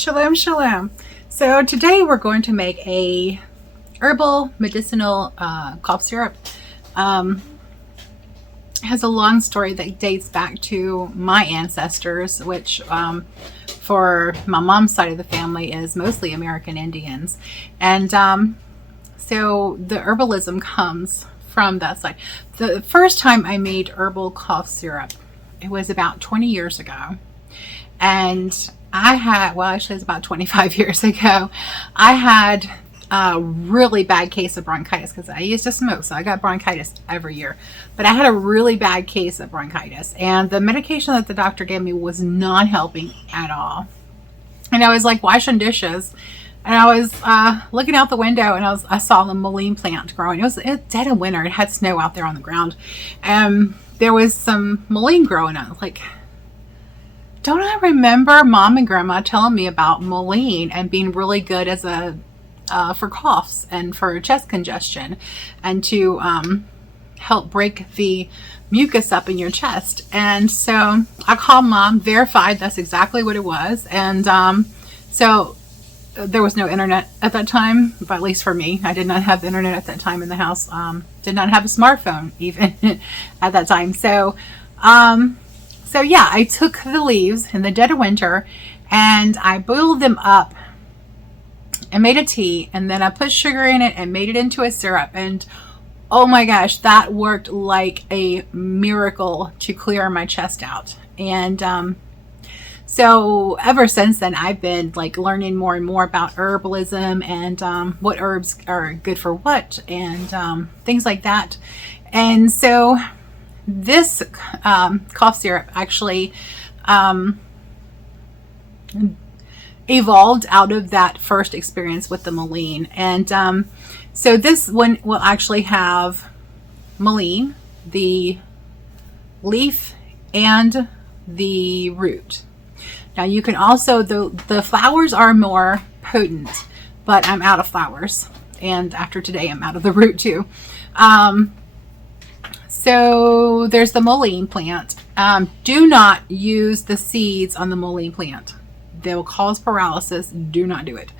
Shalom, shalom. So today we're going to make a herbal medicinal cough syrup. It has a long story that dates back to my ancestors, which for my mom's side of the family is mostly American Indians. And so the herbalism comes from that side. The first time I made herbal cough syrup, it was about 20 years ago. And I had, well, actually it's about 25 years ago, I had a really bad case of bronchitis because I used to smoke. So I got bronchitis every year, but I had a really bad case of bronchitis, and the medication that the doctor gave me was not helping at all. And I was like washing dishes, and I was looking out the window, and I saw the mullein plant growing. It was dead of winter. It had snow out there on the ground, and there was some mullein growing. I was like, don't I remember Mom and Grandma telling me about mullein and being really good as a for coughs and for chest congestion, and to help break the mucus up in your chest? And so I called Mom, verified that's exactly what it was. And so there was no internet at that time, but at least for me, I did not have the internet at that time in the house. Did not have a smartphone even at that time. So yeah, I took the leaves in the dead of winter and I boiled them up and made a tea, and then I put sugar in it and made it into a syrup. And oh my gosh, that worked like a miracle to clear my chest out. And so ever since then, I've been like learning more and more about herbalism and what herbs are good for what, and things like that. And so this cough syrup actually evolved out of that first experience with the mullein. And so this one will actually have mullein, the leaf, and the root. Now you can also, the flowers are more potent, but I'm out of flowers, and after today I'm out of the root too. So there's the mullein plant. Do not use the seeds on the mullein plant. They will cause paralysis. Do not do it.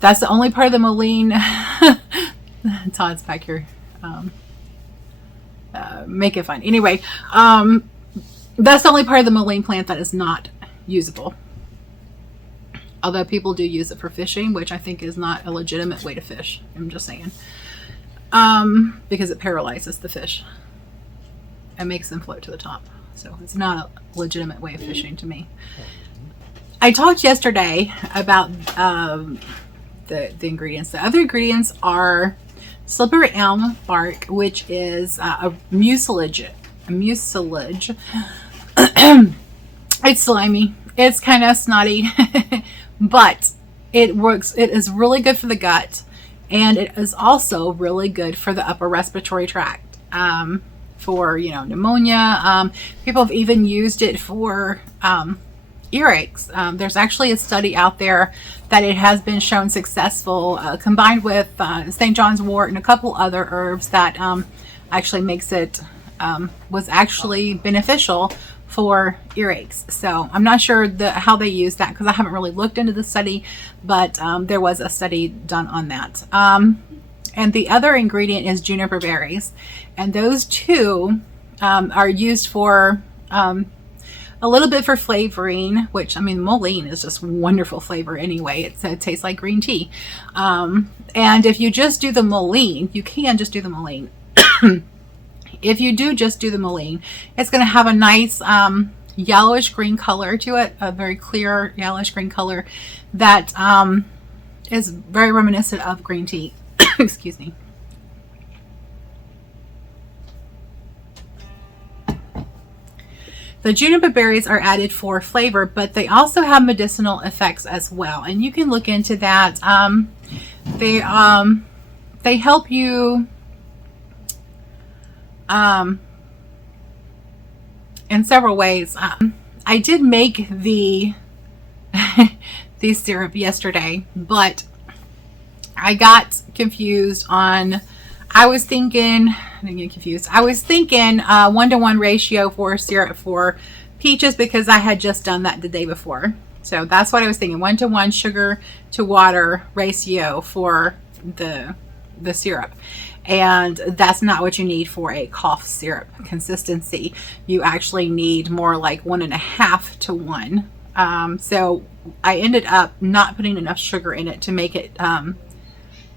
That's the only part of the mullein. Todd's back here. Make it fun. Anyway, that's the only part of the mullein plant that is not usable. Although people do use it for fishing, which I think is not a legitimate way to fish. I'm just saying. Because it paralyzes the fish and makes them float to the top. So it's not a legitimate way of fishing to me. I talked yesterday about the ingredients. The other ingredients are slippery elm bark, which is a mucilage. It's slimy. It's kind of snotty, but it works. It is really good for the gut, and it is also really good for the upper respiratory tract. For pneumonia. People have even used it for earaches. There's actually a study out there that it has been shown successful, combined with St. John's wort and a couple other herbs, that actually makes it was actually beneficial for earaches. So I'm not sure how they use that, because I haven't really looked into the study, but there was a study done on that. And the other ingredient is juniper berries, and those two are used for a little bit for flavoring, which, I mean, mullein is just wonderful flavor anyway. It tastes like green tea. And if you just do the mullein, you can just do the mullein. If you do just do the mullein, it's going to have a nice yellowish green color to it, a very clear yellowish green color that is very reminiscent of green tea. Excuse me. The juniper berries are added for flavor, but they also have medicinal effects as well, and you can look into that. They help you in several ways. I did make the syrup yesterday, but I got confused on, I was thinking 1-to-1 ratio for syrup for peaches, because I had just done that the day before. So that's what I was thinking, 1-to-1 sugar to water ratio for the syrup. And that's not what you need for a cough syrup consistency. You actually need more like 1.5-to-1. So I ended up not putting enough sugar in it to make it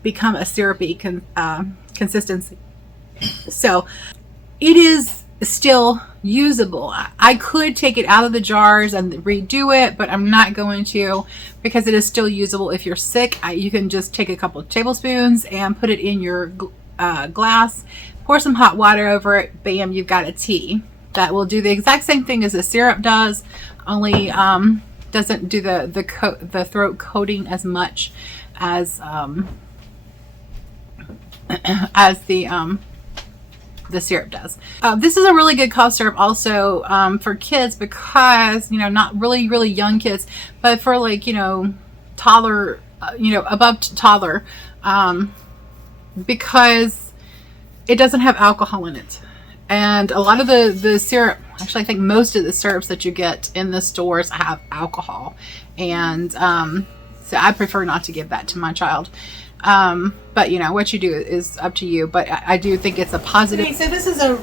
become a syrupy consistency. So it is still usable. I could take it out of the jars and redo it, but I'm not going to, because it is still usable. If you're sick, you can just take a couple of tablespoons and put it in your glass, pour some hot water over it, bam, you've got a tea. That will do the exact same thing as the syrup does, only doesn't do the throat coating as much as the syrup does. This is a really good cough syrup also for kids, because, not really young kids, but for like, toddler, above toddler, because it doesn't have alcohol in it. And a lot of the syrup, actually I think most of the syrups that you get in the stores have alcohol. And so I prefer not to give that to my child. But what you do is up to you, but I do think it's a positive. Okay, so this is a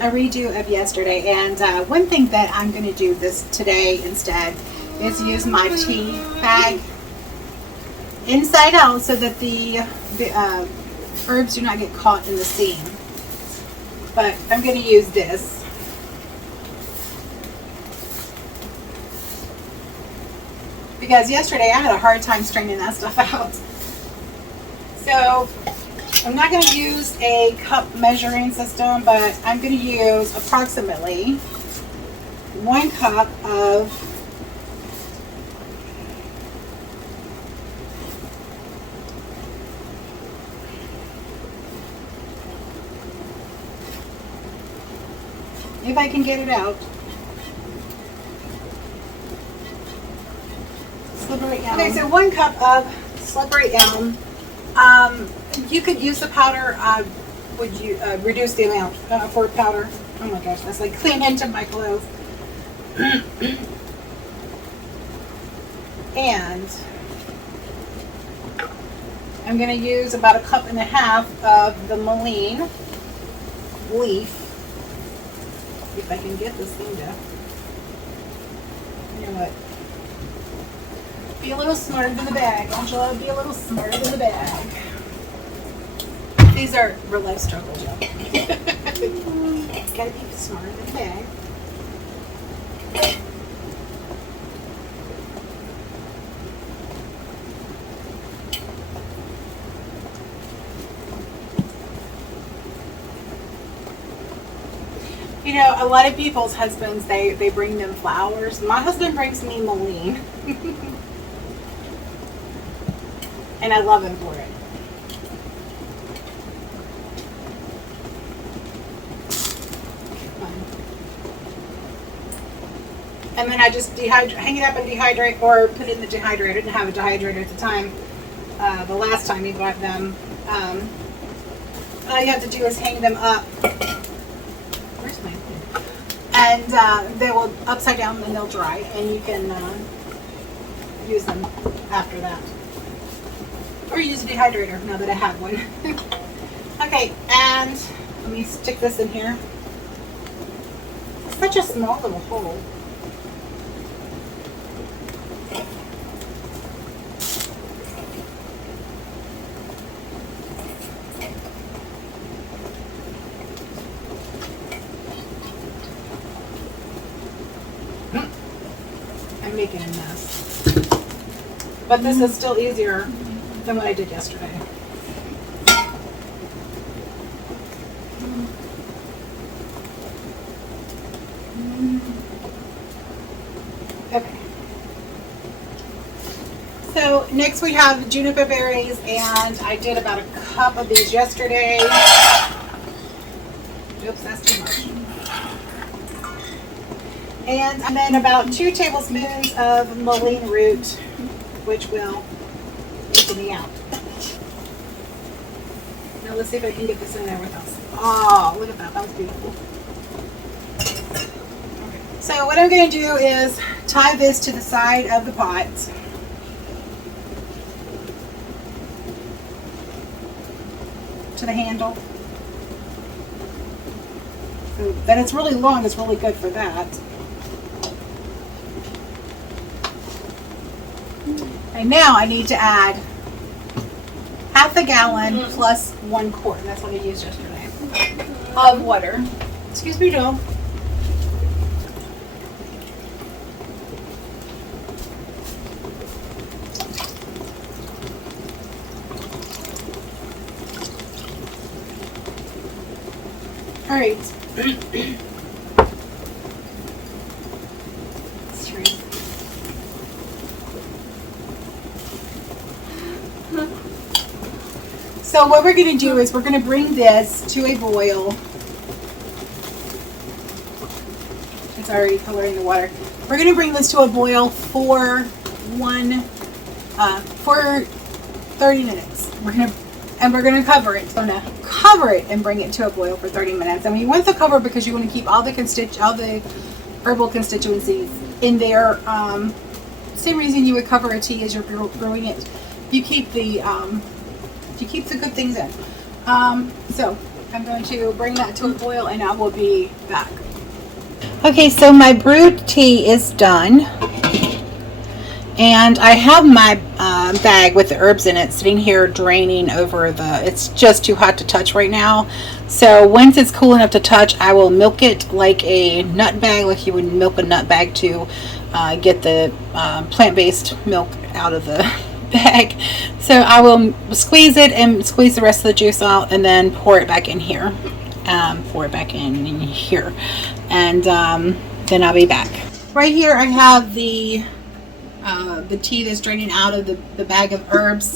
redo of yesterday, and one thing that I'm going to do this today instead is use my tea bag inside out so that the herbs do not get caught in the seam. But I'm going to use this. Because yesterday I had a hard time straining that stuff out. So I'm not going to use a cup measuring system, but I'm going to use approximately 1 cup of if I can get it out. Slippery elm. Okay, so 1 cup of slippery elm. You could use the powder. Would you reduce the amount for powder? Oh my gosh, that's like clean into my clothes. And I'm going to use about 1.5 cups of the Mullein leaf. If I can get this thing to, you know what? Be a little smarter than the bag, Angela. Be a little smarter than the bag. These are real life struggles, y'all. Gotta be smarter than the bag. A lot of people's husbands, they bring them flowers. My husband brings me Mullein. And I love him for it. And then I just hang it up and dehydrate, or put it in the dehydrator. I didn't have a dehydrator at the time. The last time we bought them. All you have to do is hang them up. Where's my thing? And they will upside down and they'll dry, and you can use them after that. Or use a dehydrator now that I have one. Okay, and let me stick this in here. It's such a small little hole. I'm making a mess. But this is still easier than what I did yesterday. Okay. So next we have Juniper Berries, and I did about 1 cup of these yesterday. Oops, that's too much. And then about 2 tablespoons of Mullein root, which will empty me out. Now let's see if I can get this in there with us. Oh, look at that. That was beautiful. Okay. So what I'm going to do is tie this to the side of the pot. To the handle. So that it's really long is really good for that. And now I need to add half a gallon plus 1 quart. That's what I used yesterday. Of water. Excuse me, Joe. All right. So what we're going to do is we're going to bring this to a boil. It's already coloring the water. We're going to bring this to a boil for 30 minutes. We're going to cover it. So I'm going to cover it and bring it to a boil for 30 minutes. And we want the cover because you want to keep all the herbal constituencies in there. Same reason you would cover a tea as you're brewing it. You keep the good things in. So I'm going to bring that to a boil and I will be back. Okay, so my brewed tea is done. And I have my bag with the herbs in it sitting here draining over it's just too hot to touch right now. So once it's cool enough to touch, I will milk it like a nut bag, like you would milk a nut bag to get the plant-based milk out of the bag. So I will squeeze it and squeeze the rest of the juice out and then pour it back in here. And then I'll be back. Right here I have the tea that's draining out of the bag of herbs.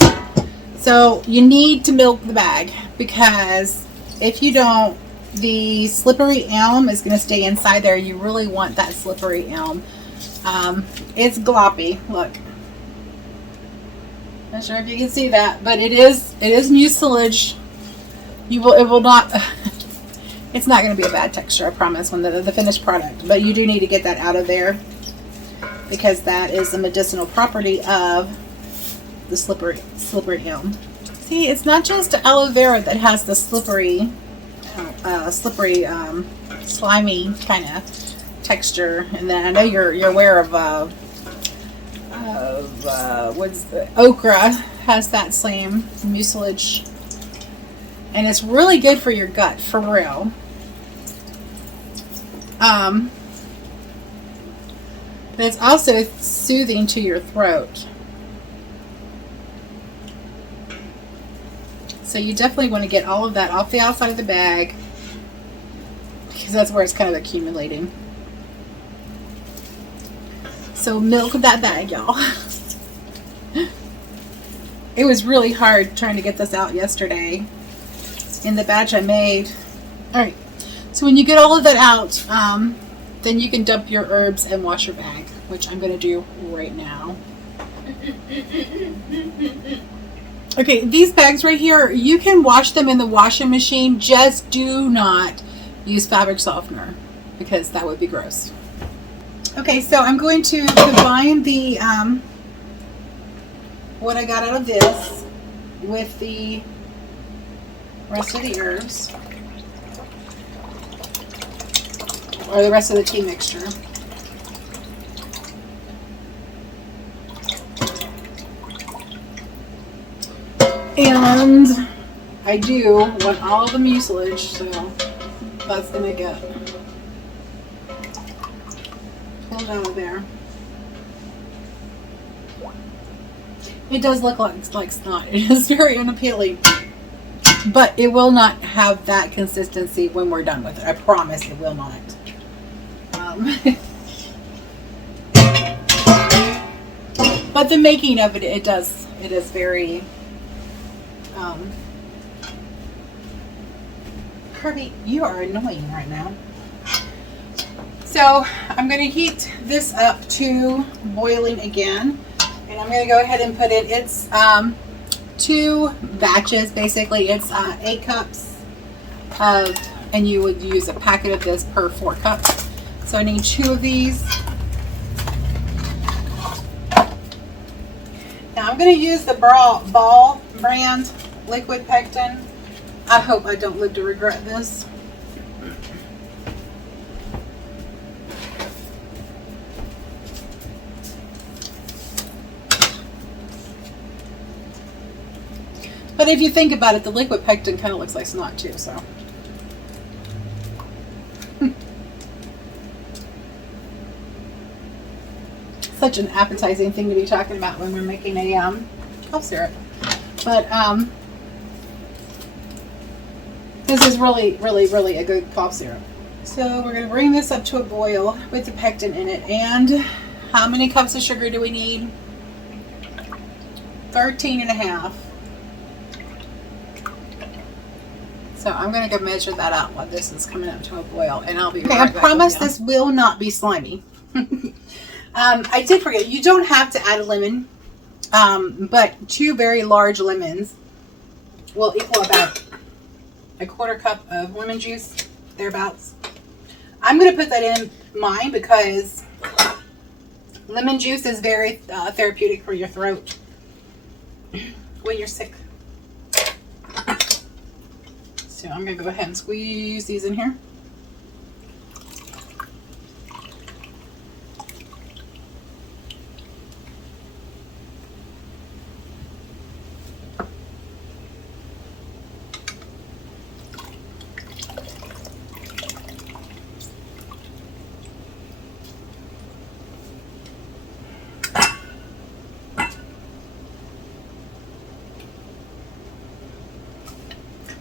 So you need to milk the bag because if you don't, the slippery elm is going to stay inside there. You really want that slippery elm. It's gloppy. Look. Not sure if you can see that, but it is mucilage. It will not. It's not going to be a bad texture, I promise, when the finished product. But you do need to get that out of there because that is the medicinal property of the slippery elm. See, it's not just aloe vera that has the slippery, slimy kind of texture. And then I know you're aware of okra has that same mucilage, and it's really good for your gut, for real. But it's also soothing to your throat. So you definitely want to get all of that off the outside of the bag because that's where it's kind of accumulating. So milk that bag, y'all. It was really hard trying to get this out yesterday in the batch I made. Alright, so when you get all of that out, then you can dump your herbs and wash your bag, which I'm going to do right now. Okay, these bags right here, you can wash them in the washing machine. Just do not use fabric softener because that would be gross. Okay, so I'm going to combine the what I got out of this with the rest of the herbs, or the rest of the tea mixture. And I do want all of the mucilage, so that's gonna get pulled out of there. It does look like snot. It is very unappealing. But it will not have that consistency when we're done with it. I promise it will not. But the making of it, it is very... Kirby, you are annoying right now. So I'm going to heat this up to boiling again. And I'm going to go ahead and put it, it's 2 batches basically. It's 8 cups of, and you would use a packet of this per 4 cups. So I need 2 of these. going to use the Ball brand liquid pectin. I hope I don't live to regret this. But if you think about it, the liquid pectin kind of looks like snot too, so. Such an appetizing thing to be talking about when we're making a cough syrup. But this is really, really, really a good cough syrup. So we're going to bring this up to a boil with the pectin in it. And how many cups of sugar do we need? 13 and a half. So I'm going to go measure that out while this is coming up to a boil. And I'll be right back. I promise this will not be slimy. I did forget, you don't have to add a lemon, but 2 very large lemons will equal about a 1/4 cup of lemon juice, thereabouts. I'm going to put that in mine because lemon juice is very therapeutic for your throat when you're sick. So I'm going to go ahead and squeeze these in here.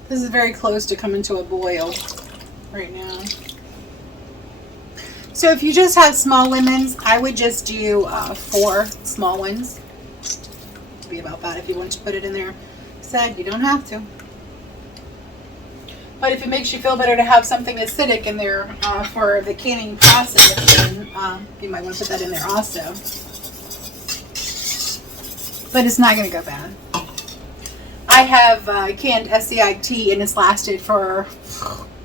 This is very close to coming to a boil right now. So if you just have small lemons, I would just do 4 small ones. To be about that if you want to put it in there. Said you don't have to. But if it makes you feel better to have something acidic in there for the canning process, then you might want to put that in there also. But it's not going to go bad. I have canned SCI tea and it's lasted for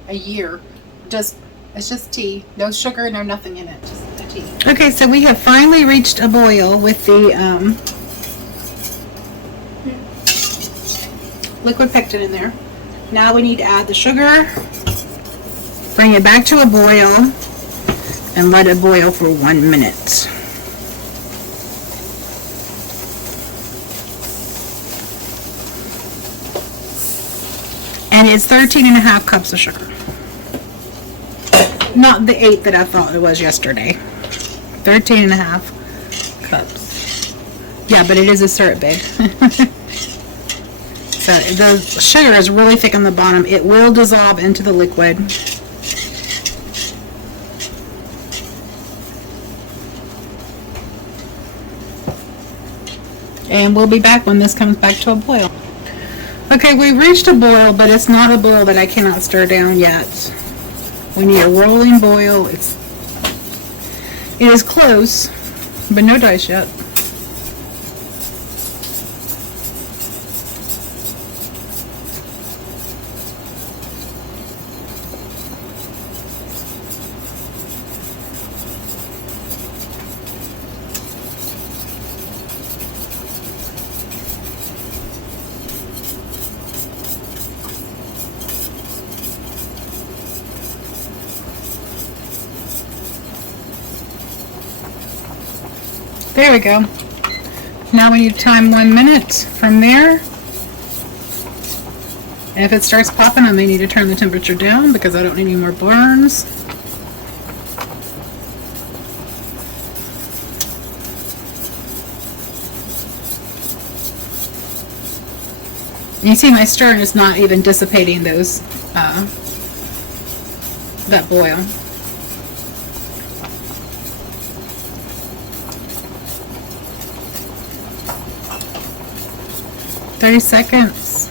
a year. It's just tea. No sugar, no nothing in it. Just a tea. Okay, so we have finally reached a boil with the liquid pectin in there. Now we need to add the sugar, bring it back to a boil, and let it boil for 1 minute. And it's 13 and a half cups of sugar. Not the 8 that I thought it was yesterday. 13 and a half cups. Yeah, but it is a syrup, babe. So the sugar is really thick on the bottom. It will dissolve into the liquid. And we'll be back when this comes back to a boil. Okay, we've reached a boil, but it's not a boil that I cannot stir down yet. We need a rolling boil. It is close, but no dice yet. There we go. Now we need to time 1 minute from there. And if it starts popping, I may need to turn the temperature down because I don't need any more burns. You see my stirring is not even dissipating those, that boil. $30 seconds.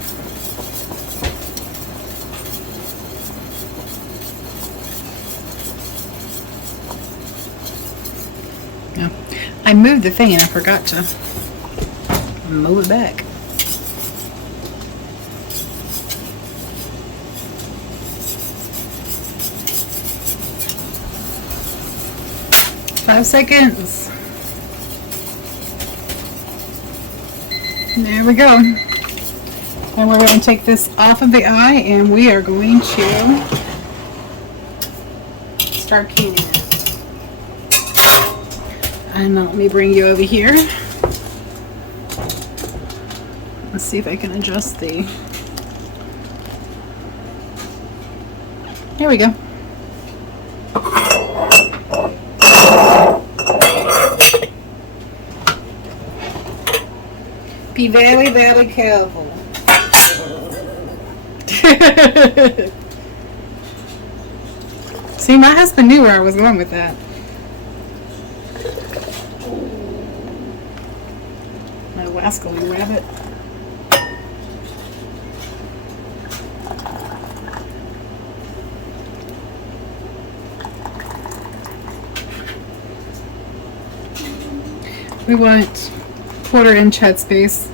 No, I moved the thing and I forgot to move it back. $5 seconds. There we go. And we're going to take this off of the eye and we are going to start cleaning it. And let me bring you over here. Let's see if I can adjust the... There we go. Be very, very careful. See, my husband knew where I was going with that. My wascally rabbit. We want 1/4 inch headspace.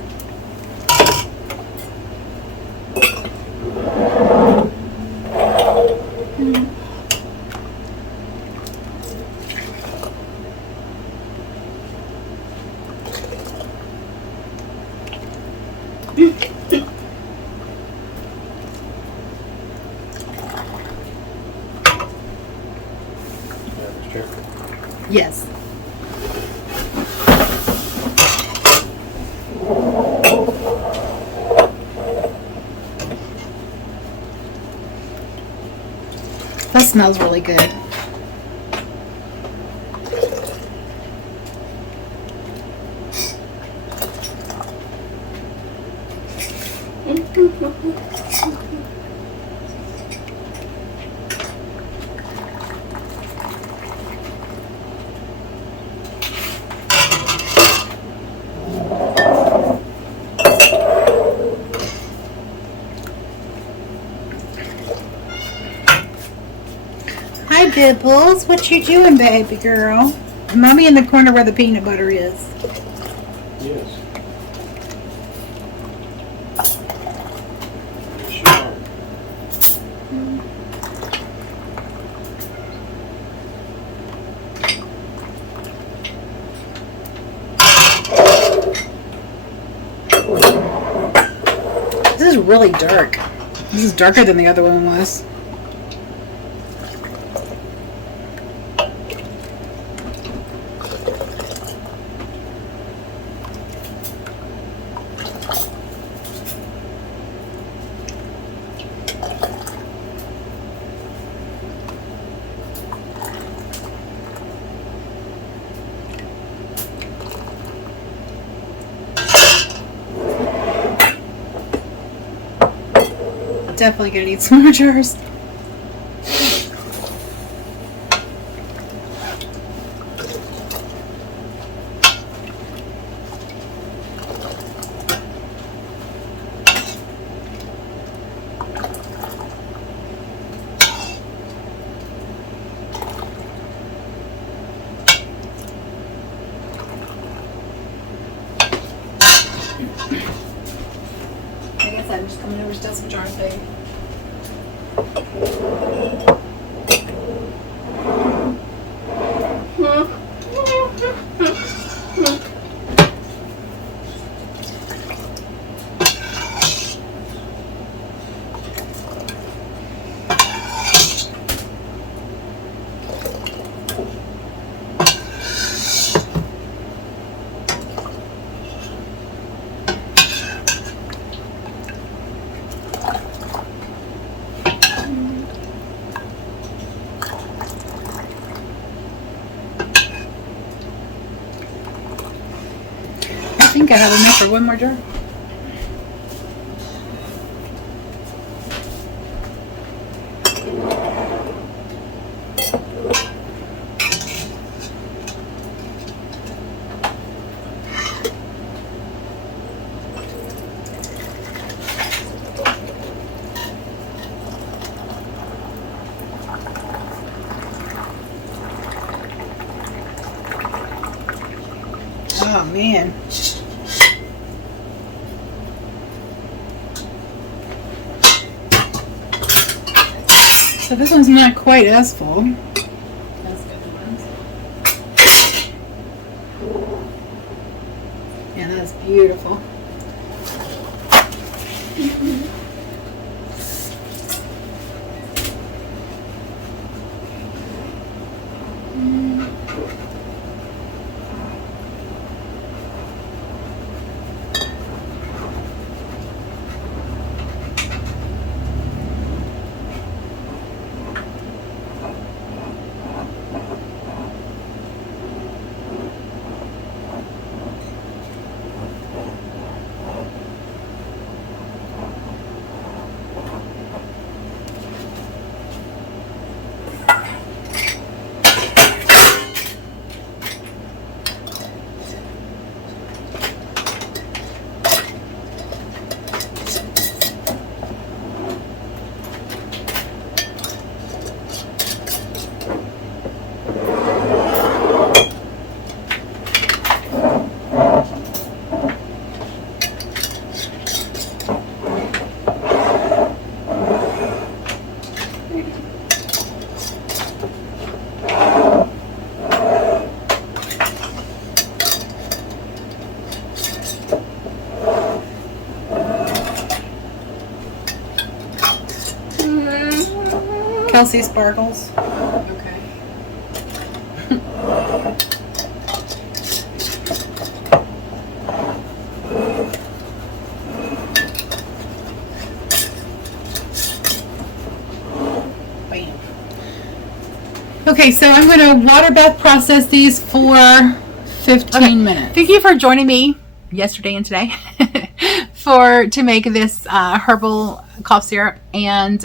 Yes. That smells really good. Hi, Bibbles. What you doing, baby girl? Mommy in the corner where the peanut butter is. Yes. Yes, you are. This is really dark. This is darker than the other one was. Definitely gonna need some more jars. I guess I'm just coming over to some jars, baby. I think I have enough for one more jar. Oh man. So this one's not quite as full. That's good ones. Yeah, that's beautiful. Kelsey sparkles. Okay. Bam. Okay, so I'm going to water bath process these for 15 minutes. Thank you for joining me yesterday and today to make this herbal cough syrup. And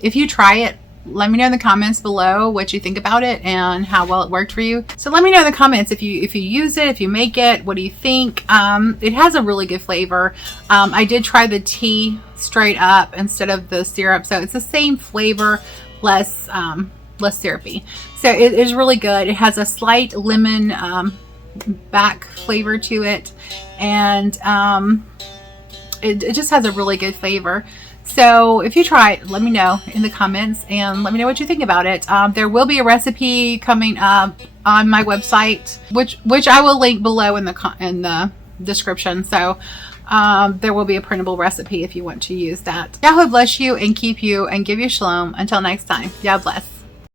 if you try it, let me know in the comments below what you think about it and how well it worked for you. So let me know in the comments if you use it, if you make it, what do you think? It has a really good flavor. I did try the tea straight up instead of the syrup, so it's the same flavor, less syrupy. So it is really good. It has a slight lemon back flavor to it, and it just has a really good flavor. So if you try it, let me know in the comments and let me know what you think about it. There will be a recipe coming up on my website, which I will link below in the description. So there will be a printable recipe if you want to use that. Yahuah bless you and keep you and give you shalom. Until next time, Yah bless.